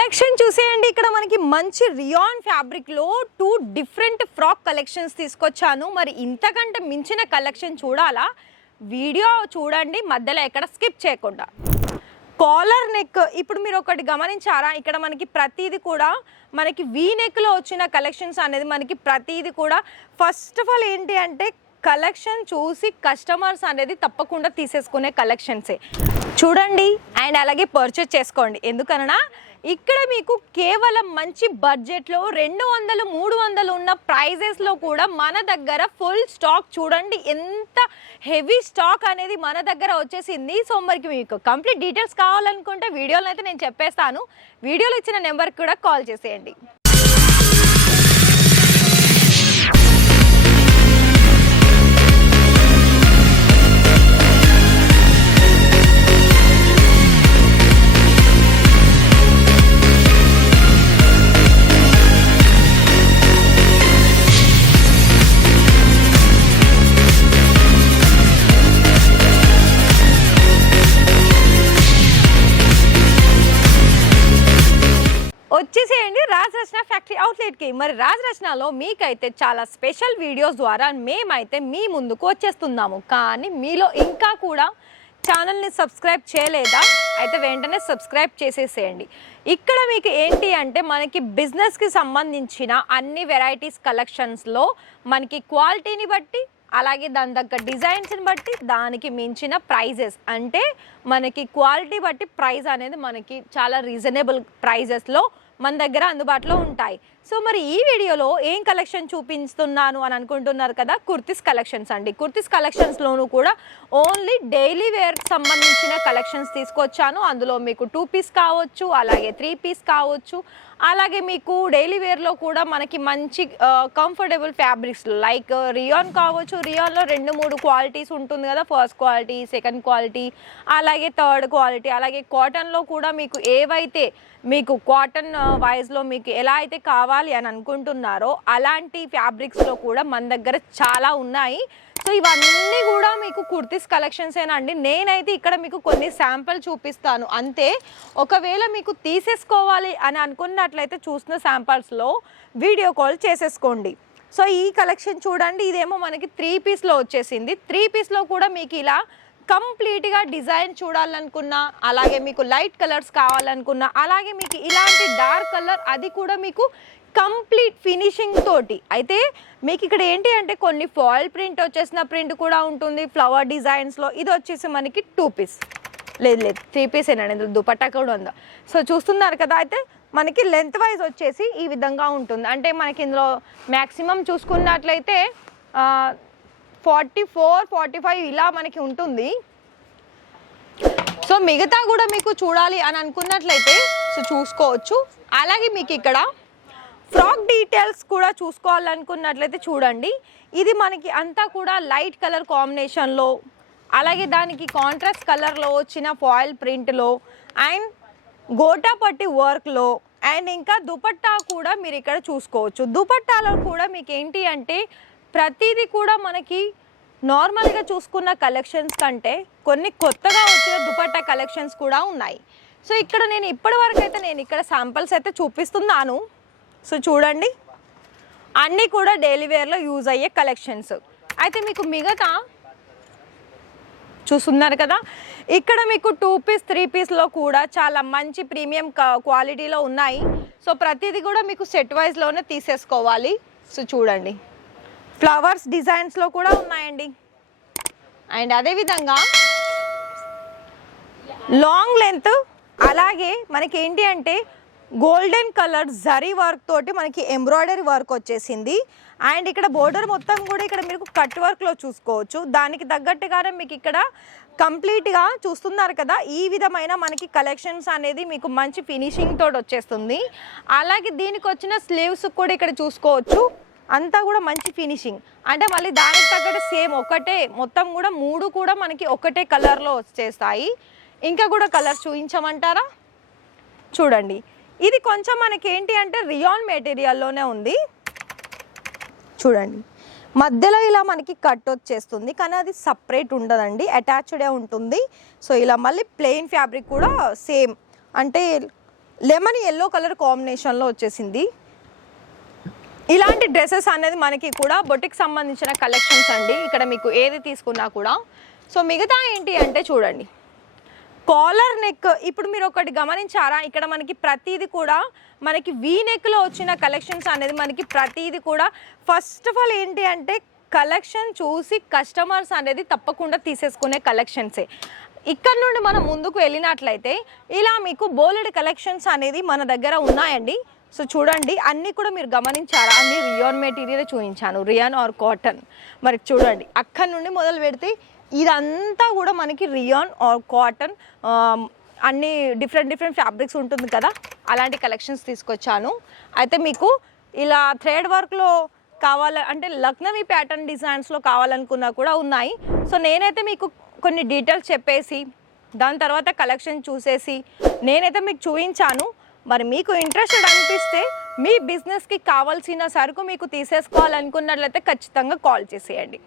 Collection చూసేయండి. ఇక్కడ మనకి మంచి రియాన్ ఫ్యాబ్రిక్లో టూ డిఫరెంట్ ఫ్రాక్ కలెక్షన్స్ తీసుకొచ్చాను. మరి ఇంతకంటే మించిన కలెక్షన్ చూడాలా? వీడియో చూడండి. మధ్యలో ఎక్కడ స్కిప్ చేయకుండా. కాలర్ నెక్ ఇప్పుడు మీరు ఒకటి గమనించారా? ఇక్కడ మనకి ప్రతిదీ కూడా మనకి వీ నెక్లో వచ్చిన కలెక్షన్స్ అనేది మనకి ప్రతీది కూడా. ఫస్ట్ ఆఫ్ ఆల్ ఏంటి అంటే కలెక్షన్ చూసి కస్టమర్స్ అనేది తప్పకుండా తీసేసుకునే కలెక్షన్సే. చూడండి. అండ్ అలాగే పర్చేస్ చేసుకోండి. ఎందుకనగా ఇక్కడ మీకు కేవలం మంచి బడ్జెట్లో రెండు వందలు మూడు వందలు ఉన్న ప్రైజెస్లో కూడా మన దగ్గర ఫుల్ స్టాక్ చూడండి. ఎంత హెవీ స్టాక్ అనేది మన దగ్గర వచ్చేసింది. సో మరికి మీకు కంప్లీట్ డీటెయిల్స్ కావాలనుకుంటే వీడియోలో అయితే నేను చెప్పేస్తాను. వీడియోలో ఇచ్చిన నెంబర్కి కూడా కాల్ చేసేయండి. రాజరచన ఫ్యాక్టరీ అవుట్లెట్కి మరి రాజరచనలో మీకైతే చాలా స్పెషల్ వీడియోస్ ద్వారా మేమైతే మీ ముందుకు వచ్చేస్తున్నాము. కానీ మీలో ఇంకా కూడా ఛానల్ని సబ్స్క్రైబ్ చేయలేదా? అయితే వెంటనే సబ్స్క్రైబ్ చేసేసేయండి. ఇక్కడ మీకు ఏంటి అంటే మనకి బిజినెస్కి సంబంధించిన అన్ని వెరైటీస్ కలెక్షన్స్లో మనకి క్వాలిటీని బట్టి అలాగే దాని దగ్గర డిజైన్స్ని బట్టి దానికి మించిన ప్రైజెస్ అంటే మనకి క్వాలిటీ బట్టి ప్రైస్ అనేది మనకి చాలా రీజనబుల్ ప్రైజెస్లో మన దగ్గర అందుబాటులో ఉంటాయి. సో మరి ఈ వీడియోలో ఏం కలెక్షన్ చూపిస్తున్నాను అని అనుకుంటున్నారు కదా కుర్తిస్ కలెక్షన్స్ అండి. కుర్తిస్ కలెక్షన్స్లోనూ కూడా ఓన్లీ డైలీ వేర్కి సంబంధించిన కలెక్షన్స్ తీసుకొచ్చాను. అందులో మీకు టూ పీస్ కావచ్చు అలాగే త్రీ పీస్ కావచ్చు. అలాగే మీకు డైలీ వేర్లో కూడా మనకి మంచి కంఫర్టబుల్ ఫ్యాబ్రిక్స్ లైక్ రియాన్ కావచ్చు. రియాన్లో రెండు మూడు క్వాలిటీస్ ఉంటుంది కదా ఫస్ట్ క్వాలిటీ సెకండ్ క్వాలిటీ అలాగే థర్డ్ క్వాలిటీ అలాగే కాటన్లో కూడా మీకు ఏవైతే మీకు కాటన్ వైజ్లో మీకు ఎలా అయితే కావాలి అని అనుకుంటున్నారో అలాంటి ఫ్యాబ్రిక్స్లో కూడా మన దగ్గర చాలా ఉన్నాయి. సో ఇవన్నీ కూడా మీకు కుర్తీస్ కలెక్షన్సేనా అండి? నేనైతే ఇక్కడ మీకు కొన్ని శాంపుల్ చూపిస్తాను. అంతే ఒకవేళ మీకు తీసేసుకోవాలి అని అనుకున్నట్లయితే చూసిన శాంపిల్స్లో వీడియో కాల్ చేసేసుకోండి. సో ఈ కలెక్షన్ చూడండి ఇదేమో మనకి త్రీ పీస్లో వచ్చేసింది. త్రీ పీస్లో కూడా మీకు ఇలా కంప్లీట్గా డిజైన్ చూడాలనుకున్నా అలాగే మీకు లైట్ కలర్స్ కావాలనుకున్నా అలాగే మీకు ఇలాంటి డార్క్ కలర్ అది కూడా మీకు కంప్లీట్ ఫినిషింగ్ తోటి. అయితే మీకు ఇక్కడ ఏంటి అంటే కొన్ని ఫాయిల్ ప్రింట్ వచ్చేసిన ప్రింట్ కూడా ఉంటుంది ఫ్లవర్ డిజైన్స్లో. ఇది వచ్చేసి మనకి టూ పీస్. లేదు లేదు త్రీ పీస్ ఏనండి ఇందులో దుపట్టా కూడా ఉందా? సో చూస్తున్నారు కదా అయితే మనకి లెంత్ వైజ్ వచ్చేసి ఈ విధంగా ఉంటుంది. అంటే మనకి ఇందులో మ్యాక్సిమం చూసుకున్నట్లయితే ఫార్టీ ఫోర్ ఫార్టీ ఫైవ్ ఇలా మనకి ఉంటుంది. సో మిగతా కూడా మీకు చూడాలి అని అనుకున్నట్లయితే సో చూసుకోవచ్చు. అలాగే మీకు ఇక్కడ ఫ్రాక్ డీటెయిల్స్ కూడా చూసుకోవాలనుకున్నట్లయితే చూడండి. ఇది మనకి అంతా కూడా లైట్ కలర్ కాంబినేషన్లో అలాగే దానికి కాంట్రాస్ట్ కలర్లో వచ్చిన ఫాయిల్ ప్రింట్లో అండ్ గోటా పట్టి వర్క్లో అండ్ ఇంకా దుపట్టా కూడా మీరు ఇక్కడ చూసుకోవచ్చు. దుపట్టాలో కూడా మీకు ఏంటి అంటే ప్రతిదీ కూడా మనకి నార్మల్గా చూసుకున్న కలెక్షన్స్ కంటే కొన్ని కొత్తగా వచ్చిన దుపట్టా కలెక్షన్స్ కూడా ఉన్నాయి. సో ఇక్కడ నేను ఇప్పటి వరకు అయితే నేను ఇక్కడ శాంపిల్స్ అయితే చూపిస్తున్నాను. సో చూడండి. అన్నీ కూడా డైలీ వేర్లో యూజ్ అయ్యే కలెక్షన్స్. అయితే మీకు మిగతా చూస్తున్నారు కదా? ఇక్కడ మీకు టూ పీస్ త్రీ పీస్లో కూడా చాలా మంచి ప్రీమియం క్వాలిటీలో ఉన్నాయి. సో ప్రతిదీ కూడా మీకు సెట్ వైజ్లోనే తీసేసుకోవాలి. సో చూడండి. ఫ్లవర్స్ డిజైన్స్లో కూడా ఉన్నాయండి. అండ్ అదేవిధంగా లాంగ్ లెంత్ అలాగే మనకి ఏంటి అంటే గోల్డెన్ కలర్ జరీ వర్క్ తోటి మనకి ఎంబ్రాయిడరీ వర్క్ వచ్చేసింది. అండ్ ఇక్కడ బోర్డర్ మొత్తం కూడా ఇక్కడ మీరు కట్ వర్క్లో చూసుకోవచ్చు. దానికి తగ్గట్టుగానే మీకు ఇక్కడ కంప్లీట్గా చూస్తున్నారు కదా ఈ విధమైన మనకి కలెక్షన్స్ అనేది మీకు మంచి ఫినిషింగ్ తోటి వచ్చేస్తుంది. అలాగే దీనికి వచ్చిన స్లీవ్స్ కూడా ఇక్కడ చూసుకోవచ్చు. అంతా కూడా మంచి ఫినిషింగ్. అంటే మళ్ళీ దానికి తగ్గట్టు సేమ్ ఒకటే మొత్తం కూడా మూడు కూడా మనకి ఒకటే కలర్లో వచ్చేస్తాయి. ఇంకా కూడా కలర్ చూపించమంటారా చూడండి. ఇది కొంచెం మనకి ఏంటి అంటే రియాన్ మెటీరియల్లోనే ఉంది. చూడండి. మధ్యలో ఇలా మనకి కట్ వచ్చేస్తుంది కానీ అది సపరేట్ ఉండదండి. అటాచ్డే ఉంటుంది. సో ఇలా మళ్ళీ ప్లెయిన్ ఫ్యాబ్రిక్ కూడా సేమ్. అంటే లెమన్ ఎల్లో కలర్ కాంబినేషన్లో వచ్చేసింది. ఇలాంటి డ్రెస్సెస్ అనేది మనకి కూడా బొటిక్ సంబంధించిన కలెక్షన్స్ అండి. ఇక్కడ మీకు ఏది తీసుకున్నా కూడా. సో మిగతా ఏంటి అంటే చూడండి. కాలర్ నెక్ ఇప్పుడు మీరు ఒకటి గమనించారా? ఇక్కడ మనకి ప్రతిదీ కూడా మనకి వీ నెక్లో వచ్చిన కలెక్షన్స్ అనేది మనకి ప్రతిదీ కూడా. ఫస్ట్ ఆఫ్ ఆల్ ఏంటి అంటే కలెక్షన్ చూసి కస్టమర్స్ అనేది తప్పకుండా తీసేసుకునే కలెక్షన్సే ఇక్కడ నుండి మనం ముందుకు వెళ్ళినట్లయితే ఇలా మీకు బోలెడ్ కలెక్షన్స్ అనేది మన దగ్గర ఉన్నాయండి. సో చూడండి అన్నీ కూడా మీరు గమనించారా? అన్ని రియాన్ మెటీరియల్ చూపించాను. Rayon or cotton. మరి చూడండి అక్కడి నుండి మొదలు పెడితే ఇదంతా కూడా మనకి రియాన్ ఆర్ కాటన్ అన్ని డిఫరెంట్ డిఫరెంట్ ఫ్యాబ్రిక్స్ ఉంటుంది కదా అలాంటి కలెక్షన్స్ తీసుకొచ్చాను. అయితే మీకు ఇలా థ్రెడ్ వర్క్లో కావాల అంటే లక్నవీ ప్యాటర్న్ డిజైన్స్లో కావాలనుకున్నా కూడా ఉన్నాయి. సో నేనైతే మీకు కొన్ని డీటెయిల్స్ చెప్పేసి దాని తర్వాత కలెక్షన్ చూసేసి నేనైతే మీకు చూపించాను. మరి మీకు ఇంట్రెస్టెడ్ అనిపిస్తే మీ బిజినెస్కి కావాల్సిన సరుకు మీకు తీసేసుకోవాలనుకున్నట్లయితే ఖచ్చితంగా కాల్ చేసేయండి.